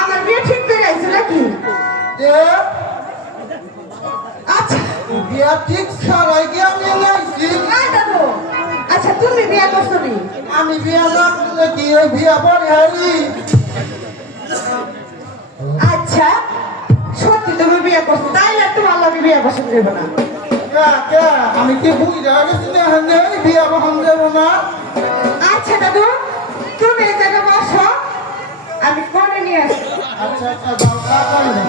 আমার বিয়ে ঠিক করে আইছো নাকি? আচ্ছা বিয়া ঠিক ছাড়াই কি আমি নাইছি? না দাদু, আচ্ছা তুমি বিয়ে করছো নি? আমি বিয়া না করলে কি ওই বিয়া পরে হারি? আচ্ছা সত্যি তুমি বিয়ে করছো, তাইলে তোমার লাগে বিয়ে পছন্দ দেবো না। আমি কি বুঝি গেছি না বিয়া বহন দেবো না? আচ্ছা দাদু তুমি এই জায়গায় বসো, আমি করে নিয়ে আসি। আচ্ছা আচ্ছা যাও তাড়াতাড়ি।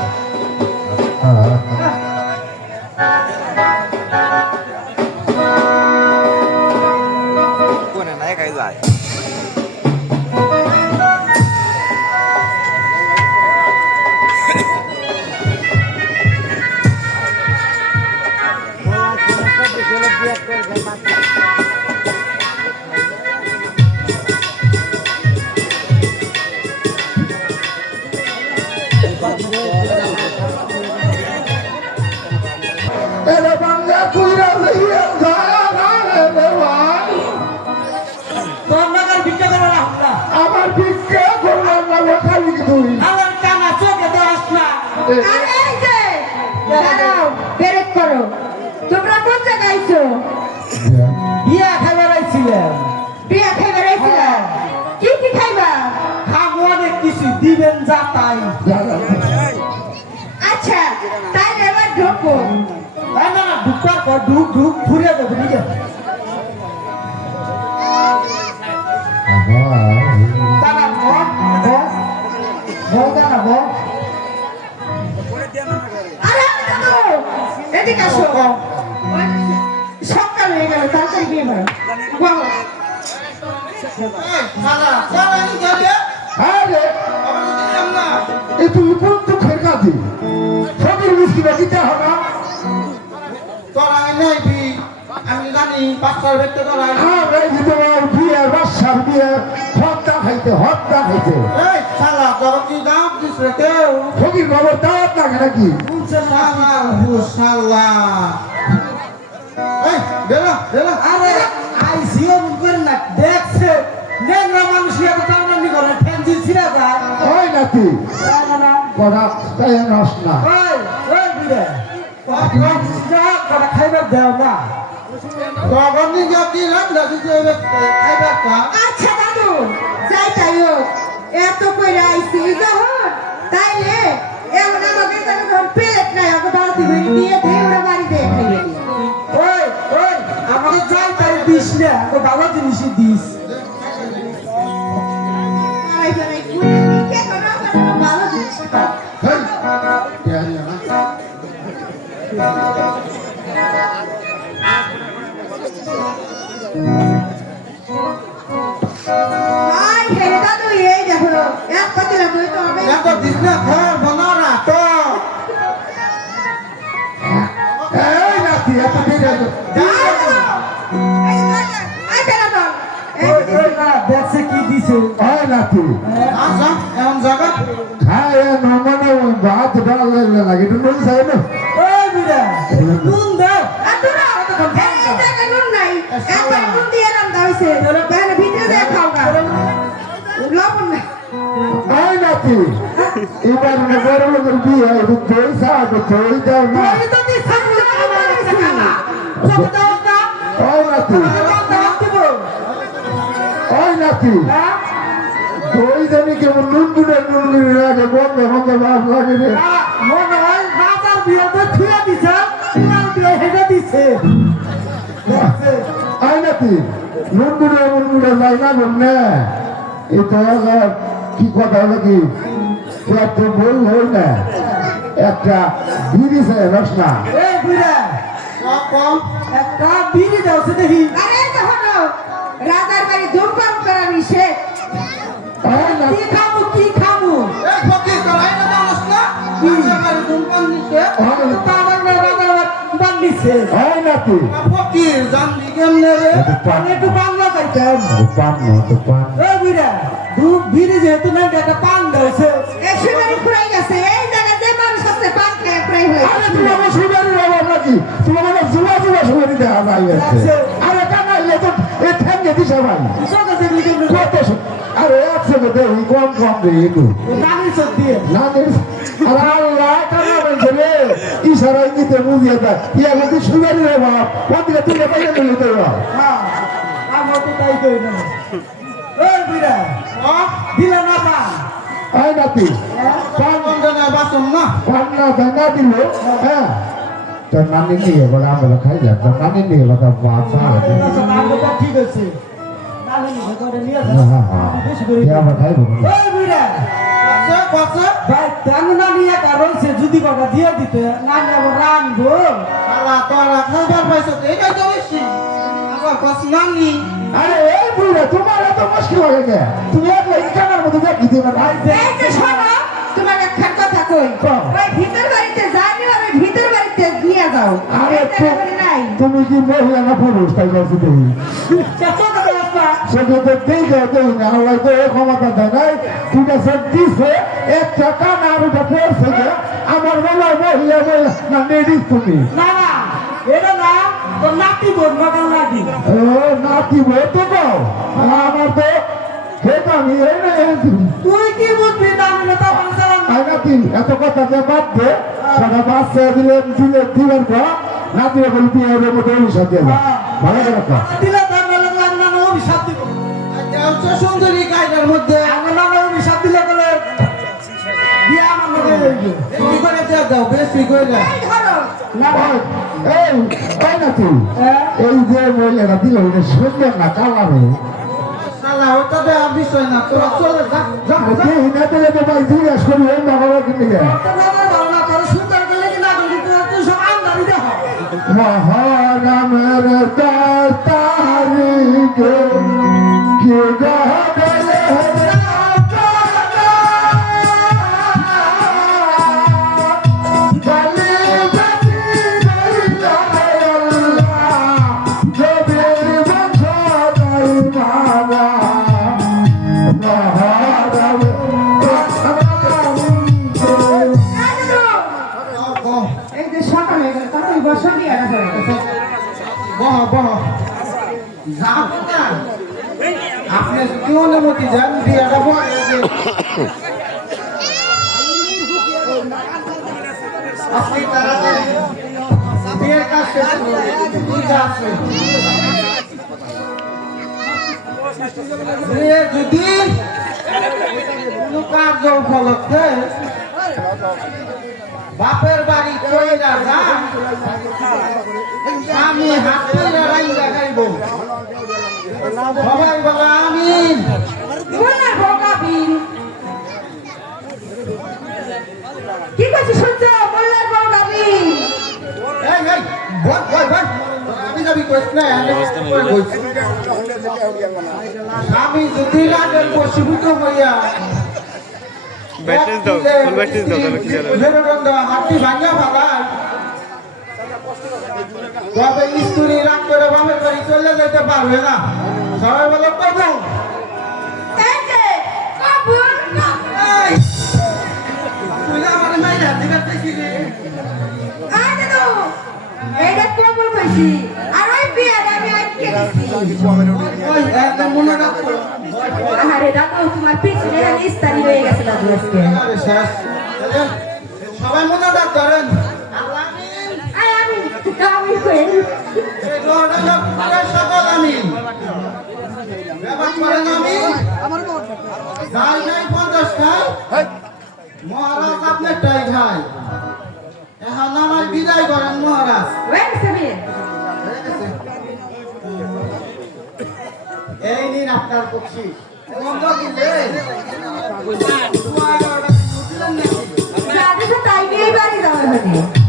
কোনে নাই খাই যায় আমার ভিক্ষা করলাম না খালি তুই আমার কানা চোখে তো আসলা। আরে এই যে দাঁড়াও, ব্রেক করো। তোমরা কোন জায়গায় আইছো? বিয়া খাইবার আইছিলাম। বিয়া খাইবার আইছিলা? কি কি খাইবা? খাবো অনেক কিছু দিবেন যা তাই। আচ্ছা তাইলে এবার ঢোকো। না না ঢুকবার পর ঢুক ঢুক ঘুরে দেবো নিজে। দাঁড়া বল বল বল দাঁড়া বল। আরে দাদু এদিকে আসো। সকাল হয়ে গেল, তাড়াতাড়ি বিয়ে করো। বলো। তুই কোন দুঃখের কাজে সবের মিষ্টিটা দিতে হবে তোরা নেবি আমি জানি বাচ্চার ভেতরে তোরা বিয়ে বাচ্চার বিয়ে হত্যা খাইতে এই শালা তোর কি দাম দিস রে কেউ ফকির বাবার দাঁত লাগে নাকি শালা এই বেলা বেলা আরে আইসিও করে না দেখছে নেংরা মানুষ এত টানানি করে ফ্যান্সি ছিড়া যায় ওই নাতি করা তাই নস না ওই ওই বিরে করা খাইবার দেও না তখনই যদি রান্না দিতে খাইবার কা আচ্ছা দাদু যাই তাই হোক, এত কইরা আইছি যখন তাইলে এমন আমাকে যখন প্লেট নাই ওকে বালতি ভরে দিয়ে দেই, ওরা বাড়িতে খাইবে। ওই ওই আমাকে যাই তাই দিস না তো ভালো জিনিসই দিস আড়াই জনাই কুড়ি দিকে কোনো কোনো ভালো জিনিস খাও। ভাই হেরে দাদু এই দেখো এক পাতিলা বই তো হবে। এত দিস না ঘর বানাও না তো এই নাতি এত দিন দেখছে কি দিছে হয় নাতি আচ্ছা এমন জায়গা খায় নমনে ভাত ডাল লাগে তো নুন চাই না ওই বিরা নুন দাও এবার বড় লোকের বিয়ে দই চা দই দাও না ওই নাতি দই জানি কেমন নুন গুড়ে লাগে বন্ধ বন্ধ ভাব লাগে রে মনে হয় রাজার বিয়ে তো থুয়া দিছে হেঁটে দিছে আই নাতি নুন গুড়ে যাই না বললে এই তো কি কথা হলো কি তো বই হই না একটা বিড়ি চাই রসনা একটা বিড়ি দাও সে দেখি রাজার বাড়ি ধূমপান করা নিষেধ। কি খাবো কি খাবো যেহেতু না একটা পান দেওয়া ফুরাই গেছে এই জায়গায় যে মানুষ আছে পান খেয়ে ফুরাই হয়ে তোমার জুয়া জুয়া সুবারি দেখা যায় আরে কামাইলে তো এ ঠ্যাঙ্গে দিছে ভাই আরে 1 সেকেন্ড মধ্যে কম কম রে একটু নানি চোখ দিয়ে না আর আল্লাহ কানা বলছে রে ইশারাই নিতে বুঝিয়ে দেয় ইয়া কিন্তু সুগারি রে বাপ ওদিকে তুই পাইলে দিলি তোর বাপ হ্যাঁ আমার তো তাই করি না ওই বিরা দিলা না পা আয় নাতি পান বন্ধনা বাসন না পান্না দানা দিল হ্যাঁ তোর নানি নিয়ে বলে আমরা খাই যাক তোর নানি নিয়ে কথা বাপ নানিটা ঠিক আছে নানি ঘরে নিয়ে হ্যাঁ হ্যাঁ বেশি করে আমরা খাইব ওই বিরা আচ্ছা কথা ভাই তাঙ্গ নানি একা রইছে যদি বাবা দিয়ে দিতে নানি আবার রানবো আলা তোরা খাবার পাইছো এটা তো বেশি আবার কস নানি আরে এই বুড়া তোমার এত মুশকিল হয়ে গে তুমি একলা ইকানার মধ্যে দেখি দিবে না এই যে শোনো তোমার একটা কথা কই ওই ভিতর বাড়িতে যানি আর ভিতর বাড়িতে নিয়ে যাও আরে নাই তুমি কি মহিলা না পুরুষ তাই বলছি দেখি কত কথা আসবা সেটা তো দেখে দেই না আল্লাহ তো এ ক্ষমতা দেয় নাই দুটা সেট দিছে একটা কান আর ওটা পড়ছে যে আমার বলা মহিলা মহিলা না লেডিস তুমি না না এটা না তো নাতি বোন মগল নাতি ও নাতি বই তো কও আমার তো সেটা আমি এই না তুই কি বুঝবি দামি না তো বলছিলাম আই নাতি এত কথা যে বাদ দে সেটা বাচ্চা দিবেন নাতি বলি তুই এর মধ্যে অভিশাপ দিয়ে ভালো করে কথা দিলে দাম বলে না না অভিশাপ দিব আচ্ছা সুন্দরী গাইডার মধ্যে আমার নামে অভিশাপ দিলে বলে বিয়া আমার মধ্যে লইবে কি করে দাও বেশি করে না এই নাতি এই যে মহিলাটা দিল এটা সুন্দর না কালারে শালা ওটা দে বিষয় না তোরা চলে যা যা এই না দিলে তো ভাই জিজ্ঞেস করি এই বাবা কিনে যায় মহারামের তারিখে কে গলে আপনি কি অনুমতি দেন বিয়েটা আপনি তাড়াতাড়ি বিয়ের কাজ শেষ যদি কোনো কার্য উপলক্ষে বাপের বাড়ি চলে যা আমি হাত তুলে রাইন্দা খাইব সবাই বলা আমিন কি করছি শুনছো মোল্লার বউ গাবিন আমি যাবি কইস না আমি যদি রাগের বসীভূত হইয়া হাতি ভাঙা ভাঙা তবে স্ত্রী রাগ করে বাপের বাড়ি চলে যেতে পারবে না সবাই বলো কবুল তোমার পিছনে ইস্তারি হয়ে গেছে দাদু আজকে সবাই মনে রাখবেন সকল আমি যাই নাই 50টায় মহারাজ আপনারটাই খায় এখন আমার বিদায় করেন মহারাজ এই নিন আপনার বকশিশ তাই নিয়ে বাড়ি যাওয়া হবে